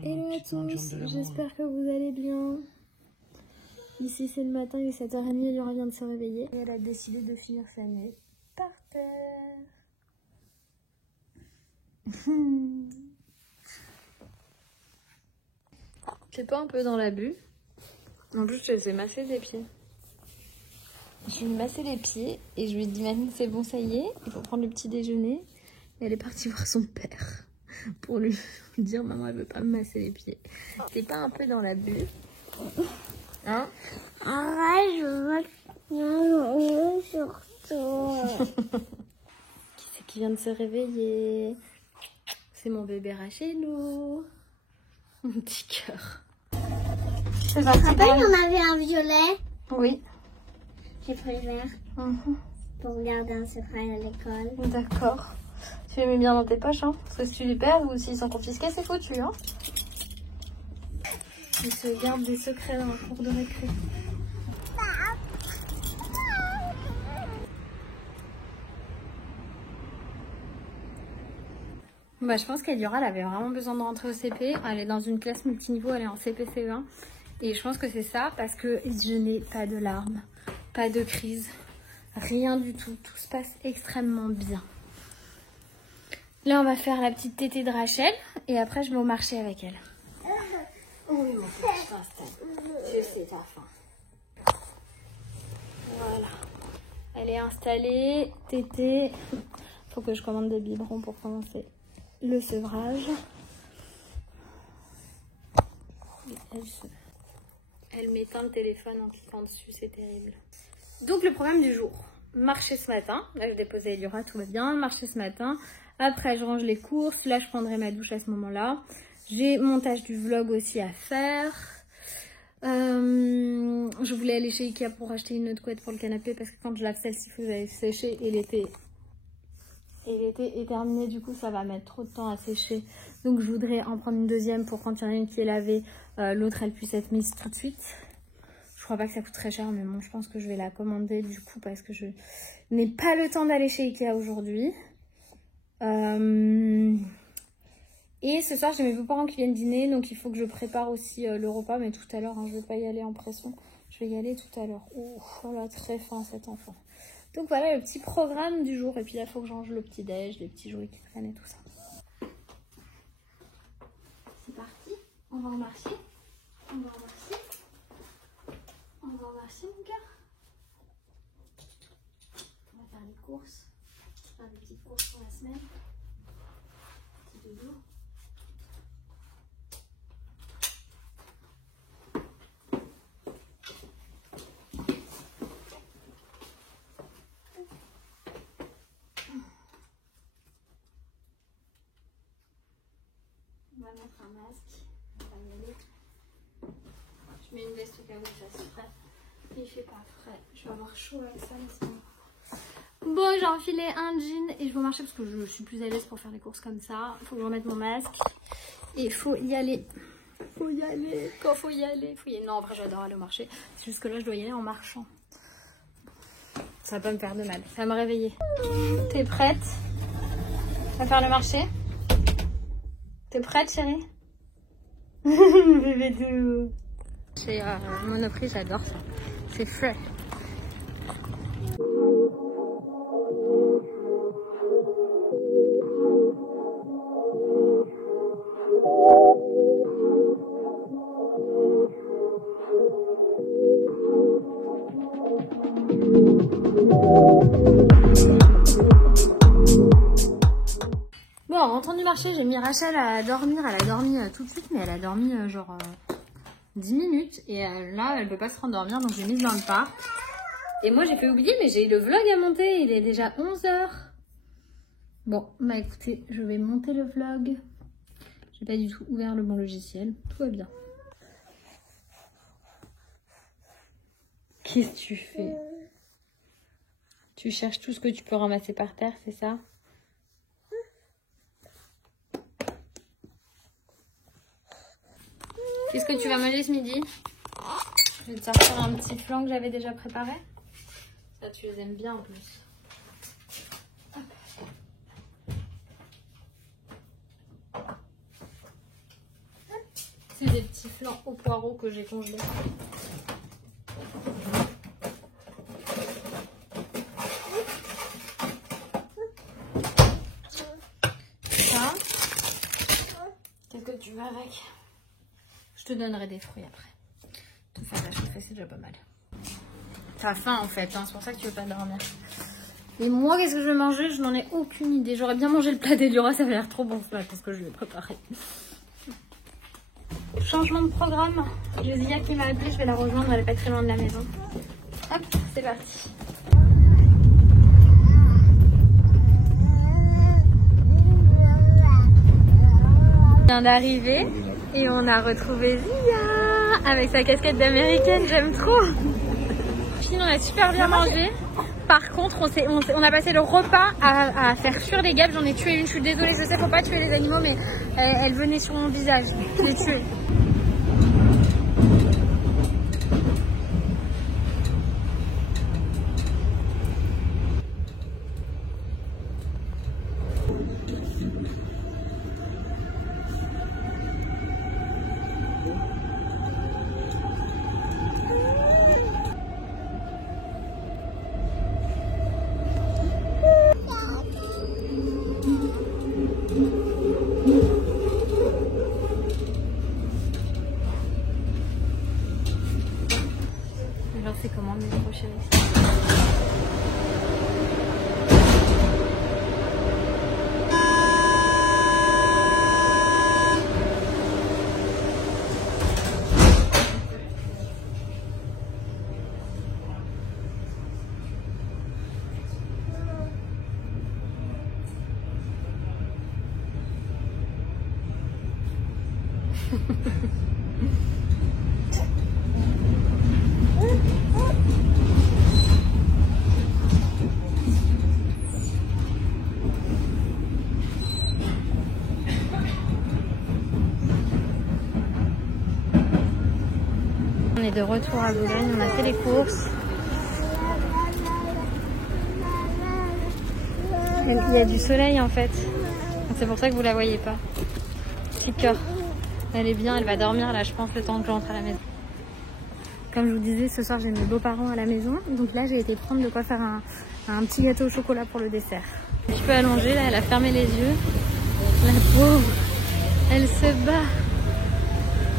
Hello à tous, j'espère que vous allez bien. Ici c'est le matin, il est 7h30, Eliora vient de se réveiller. Et elle a décidé de finir sa nuit par terre. C'est pas un peu dans l'abus? En plus je les ai massés des pieds. Je lui ai massé les pieds et je lui ai dit maintenant c'est bon, ça y est, il faut prendre le petit déjeuner. Et elle est partie voir son père pour lui dire maman elle veut pas me masser les pieds. C'est pas un peu dans l'abus? Hein? Arrête, je veux sur toi. Qui c'est qui vient de se réveiller? C'est mon bébé Rachelou. Mon petit cœur. C'est parti. Tu te rappelles, on avait un violet? Oui. J'ai pris le vert pour garder un secret à l'école. D'accord. Tu les mets bien dans tes poches, hein? Parce que si tu les perds ou s'ils sont confisqués, c'est foutu, hein? Ils se gardent des secrets dans le cours de récré. Bah, je pense qu'Eliora, elle avait vraiment besoin de rentrer au CP. Elle est dans une classe multiniveau, elle est en CPC20. Et je pense que c'est ça parce que je n'ai pas de larmes, pas de crise, rien du tout. Tout se passe extrêmement bien. Là, on va faire la petite tétée de Rachel et après, je vais au marché avec elle. Oui, mon petit, je t'installe. Je sais, t'as faim. Voilà. Elle est installée, tétée. Faut que je commande des biberons pour commencer le sevrage. Elle m'éteint le téléphone en cliquant dessus, c'est terrible. Donc le programme du jour, marcher ce matin. Là je déposais Eliora, tout va bien. Marcher ce matin. Après je range les courses. Là je prendrai ma douche à ce moment-là. J'ai montage du vlog aussi à faire. Je voulais aller chez Ikea pour acheter une autre couette pour le canapé parce que quand je lave celle-ci, il faut aller sécher et l'été est terminé, du coup ça va mettre trop de temps à sécher. Donc je voudrais en prendre une deuxième pour quand il y en a une qui est lavée, l'autre elle puisse être mise tout de suite. Je crois pas que ça coûte très cher, mais bon je pense que je vais la commander du coup parce que je n'ai pas le temps d'aller chez Ikea aujourd'hui. Et ce soir j'ai mes beaux-parents qui viennent dîner, donc il faut que je prépare aussi le repas, mais tout à l'heure, hein, je vais pas y aller en pression, je vais y aller tout à l'heure. Oh, voilà, très fin cet enfant. Donc voilà le petit programme du jour. Et puis là, il faut que je range le petit déj, les petits jouets qui traînent et tout ça. C'est parti. On va en marcher. On va en marcher. On va en marcher, mon cœur. On va faire les courses. Faire des petites courses pour la semaine. Petit doudou. On va mettre un masque, on va y aller. Je mets une veste au cas où il fasse frais. Il fait pas frais, je vais avoir chaud avec ça laisse-moi. Bon, j'ai enfilé un jean et je vais marcher parce que je suis plus à l'aise pour faire les courses comme ça. Il faut que je remette mon masque et il faut y aller. Faut y aller, quand faut y aller, faut y aller. Non, en vrai j'adore aller au marché, c'est juste que là je dois y aller en marchant. Ça va pas me faire de mal, ça va me réveiller. T'es prête à faire le marché? T'es prête, chérie? Bébé doux. Chez Monoprix, j'adore ça. C'est frais. Bon, en rentrant du marché, j'ai mis Rachel à dormir. Elle a dormi tout de suite, mais elle a dormi genre 10 minutes. Et là, elle ne peut pas se rendormir, donc j'ai mise dans le parc. Et moi, j'ai fait oublier, mais j'ai le vlog à monter. Il est déjà 11h. Bon, bah écoutez, je vais monter le vlog. J'ai pas du tout ouvert le bon logiciel. Tout va bien. Qu'est-ce que tu fais? Tu cherches tout ce que tu peux ramasser par terre, c'est ça? Qu'est-ce que tu vas manger ce midi? Je vais te sortir un petit flan que j'avais déjà préparé. Ça, tu les aimes bien en plus. C'est des petits flancs au poireau que j'ai congelés. Ça. Qu'est-ce que tu veux avec? Je te donnerai des fruits après. Te faire la chauffer, c'est déjà pas mal. T'as faim en fait, hein, c'est pour ça que tu veux pas dormir. Et moi, qu'est-ce que je vais manger? Je n'en ai aucune idée. J'aurais bien mangé le plat d'Eliora, ça avait l'air trop bon ce plat, parce que je lui ai préparé. Changement de programme. J'ai Zia qui m'a appelé, je vais la rejoindre, elle est pas très loin de la maison. Hop, c'est parti. On vient d'arriver et on a retrouvé Zia avec sa casquette d'américaine, j'aime trop. On a super bien mangé. Par contre, on a passé le repas à faire fuir des guêpes. J'en ai tué une, je suis désolée, je sais, faut pas tuer les animaux, mais elle venait sur mon visage. Je l'ai tuée. Alors c'est comment le métro, chérie? On est de retour à Boulogne, on a fait les courses. Il y a du soleil en fait. C'est pour ça que vous la voyez pas. Petit cœur. Elle est bien, elle va dormir là je pense le temps que j'entre à la maison. Comme je vous disais, ce soir j'ai mes beaux-parents à la maison. Donc là j'ai été prendre de quoi faire un petit gâteau au chocolat pour le dessert. Je peux allonger là, elle a fermé les yeux. La pauvre, elle se bat.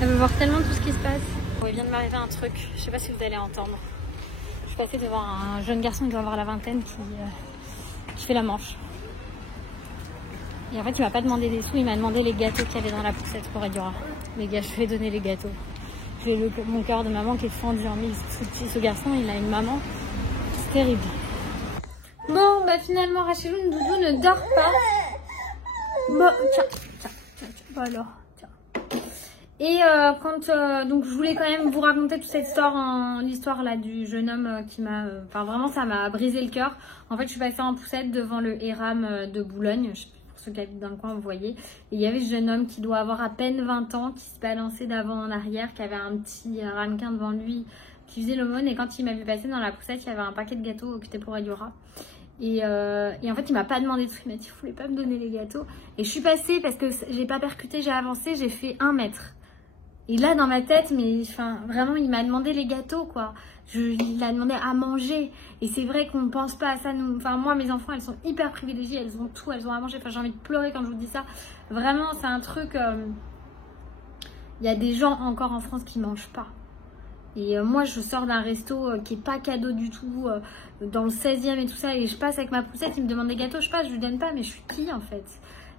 Elle veut voir tellement tout ce qui se passe. Bon, il vient de m'arriver un truc, je sais pas si vous allez entendre. Je suis passée devant un jeune garçon qui doit avoir la vingtaine qui fait la manche. Et en fait il m'a pas demandé des sous, il m'a demandé les gâteaux qu'il y avait dans la poussette pour Ediora. Les gars, je lui ai donné les gâteaux. J'ai mon cœur de maman qui est fendu en mille. Ce garçon, il a une maman. C'est terrible. Bon, bah finalement, Racheloun Doudou ne dort pas. Bon, tiens. Bon alors, tiens. Et donc je voulais quand même vous raconter toute cette histoire, l'histoire là du jeune homme qui m'a... Enfin vraiment, ça m'a brisé le cœur. En fait, je suis passée en poussette devant le Héram de Boulogne. Ceux qui habitent dans le coin, vous voyez. Et il y avait ce jeune homme qui doit avoir à peine 20 ans, qui se balançait d'avant en arrière, qui avait un petit ramequin devant lui, qui faisait l'aumône. Et quand il m'a vu passer dans la poussette, il y avait un paquet de gâteaux qui était pour Ediora. Et en fait, il m'a pas demandé de sous. Il m'a dit, vous voulez pas me donner les gâteaux? Et je suis passée parce que j'ai pas percuté, j'ai avancé, j'ai fait 1 mètre. Et là, dans ma tête, mais enfin, vraiment, il m'a demandé les gâteaux, quoi. Il a demandé à manger. Et c'est vrai qu'on ne pense pas à ça. Nous, enfin, moi, mes enfants, elles sont hyper privilégiées. Elles ont tout, elles ont à manger. Enfin, j'ai envie de pleurer quand je vous dis ça. Vraiment, c'est un truc... Il y a des gens encore en France qui ne mangent pas. Et moi, je sors d'un resto qui n'est pas cadeau du tout, dans le 16e et tout ça. Et je passe avec ma poussette, il me demande des gâteaux. Je passe, je lui donne pas, mais je suis qui, en fait?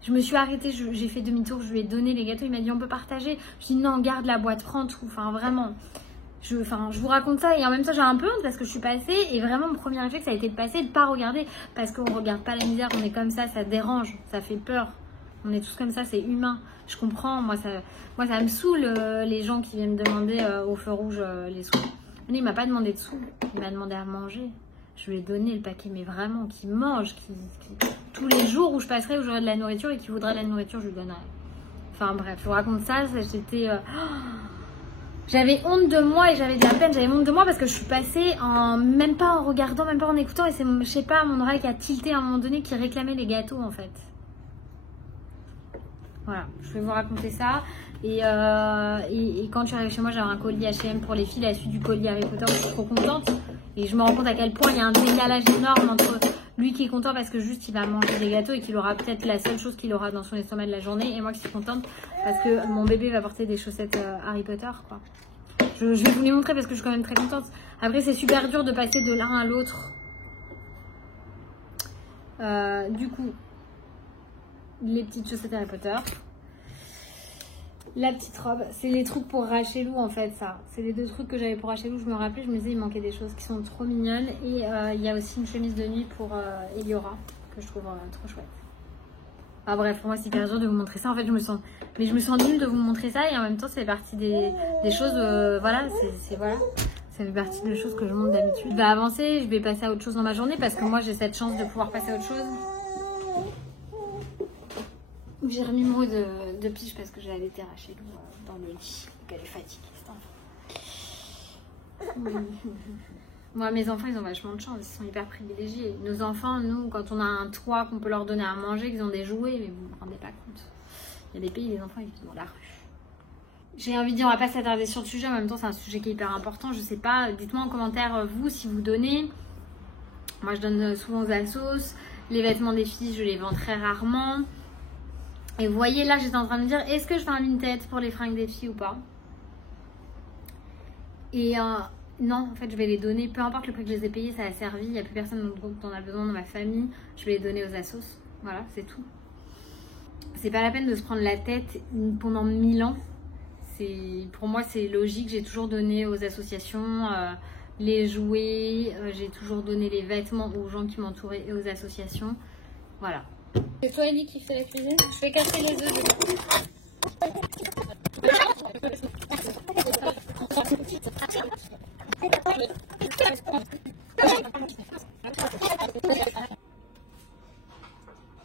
Je me suis arrêtée, j'ai fait demi-tour, je lui ai donné les gâteaux. Il m'a dit, on peut partager. Je dis, non, garde la boîte, prends tout. Enfin, vraiment... Je vous raconte ça et en même temps j'ai un peu honte parce que je suis passée et vraiment mon premier réflexe ça a été de passer et de pas regarder parce qu'on regarde pas la misère, on est comme ça dérange, ça fait peur, on est tous comme ça, c'est humain, je comprends, moi ça me saoule les gens qui viennent me demander au feu rouge les sous. Lui, il m'a pas demandé de sous, il m'a demandé à manger, je lui ai donné le paquet mais vraiment qui mange, qui tous les jours où je passerai où j'aurai de la nourriture et qui voudrait de la nourriture je lui donnerai. Enfin bref, je vous raconte ça j'étais... J'avais honte de moi et j'avais de la peine, j'avais honte de moi parce que je suis passée même pas en regardant, même pas en écoutant et c'est, je sais pas, mon oreille qui a tilté à un moment donné qui réclamait les gâteaux en fait. Voilà, je vais vous raconter ça Et quand tu arrives chez moi, j'avais un colis H&M pour les filles, la suite du colis Harry Potter, je suis trop contente. Et je me rends compte à quel point il y a un décalage énorme entre lui qui est content parce que juste il va manger des gâteaux et qu'il aura peut-être la seule chose qu'il aura dans son estomac de la journée. Et moi qui suis contente parce que mon bébé va porter des chaussettes Harry Potter, quoi. Je vais vous les montrer parce que je suis quand même très contente. Après, c'est super dur de passer de l'un à l'autre. Du coup, les petites chaussettes Harry Potter. La petite robe, c'est les trucs pour Rachelou en fait, ça. C'est les 2 trucs que j'avais pour Rachelou. Je me rappelais, je me disais, il manquait des choses qui sont trop mignonnes. Et il y a aussi une chemise de nuit pour Eliora, que je trouve trop chouette. Ah bref, pour moi c'est hyper dur de vous montrer ça. En fait, je me sens nulle de vous montrer ça. Et en même temps, ça fait partie des choses, voilà, voilà. Ça fait partie des choses que je montre d'habitude. Je vais avancer, je vais passer à autre chose dans ma journée parce que moi j'ai cette chance de pouvoir passer à autre chose. J'ai remis mon haut de pige parce que j'ai allaité Rachelou dans le lit. Qu'elle est fatiguée, cet enfant. Moi, mes enfants, ils ont vachement de chance. Ils sont hyper privilégiés. Nos enfants, nous, quand on a un toit qu'on peut leur donner à manger, qu'ils ont des jouets, mais vous ne vous rendez pas compte. Il y a des pays, les enfants, ils vivent dans la rue. J'ai envie de dire, on va pas s'attarder sur le sujet. En même temps, c'est un sujet qui est hyper important. Je sais pas. Dites-moi en commentaire, vous, si vous donnez. Moi, je donne souvent aux assos. Les vêtements des filles, je les vends très rarement. Et vous voyez, là, j'étais en train de me dire, est-ce que je fais un Vinted pour les fringues des filles ou pas? Et non, en fait, je vais les donner. Peu importe le prix que je les ai payés, ça a servi. Il n'y a plus personne dont on a besoin dans ma famille. Je vais les donner aux assos. Voilà, c'est tout. C'est pas la peine de se prendre la tête pendant 1000 ans. Pour moi, c'est logique. J'ai toujours donné aux associations les jouets. J'ai toujours donné les vêtements aux gens qui m'entouraient et aux associations. Voilà. C'est toi, Ellie, qui fait la cuisine. Je vais casser les œufs.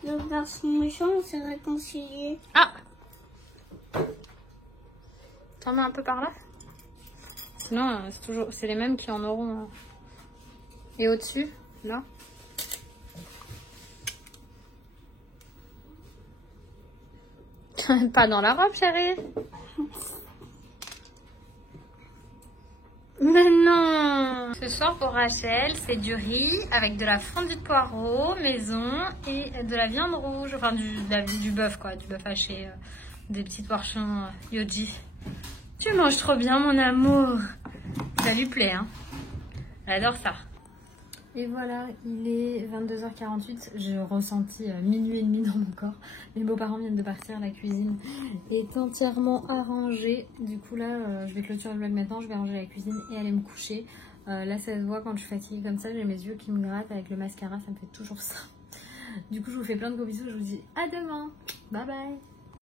Le garçon méchant, on s'est réconcilié. Ah! T'en mets un peu par là? Sinon, c'est les mêmes qui en auront. Et au-dessus, là? Pas dans la robe, chérie. Mais non. Ce soir pour Rachel, c'est du riz avec de la fondue de poireau maison et de la viande rouge, enfin du bœuf quoi, du bœuf haché, des petits torchons Yoji. Tu manges trop bien mon amour. Ça lui plaît hein. Elle adore ça. Et voilà, il est 22h48, j'ai ressenti minuit et demi dans mon corps. Mes beaux-parents viennent de partir, la cuisine est entièrement arrangée. Du coup là, je vais clôturer le vlog maintenant, je vais ranger la cuisine et aller me coucher. Là ça se voit quand je suis fatiguée comme ça, j'ai mes yeux qui me grattent avec le mascara, ça me fait toujours ça. Du coup je vous fais plein de gros bisous, je vous dis à demain, bye bye.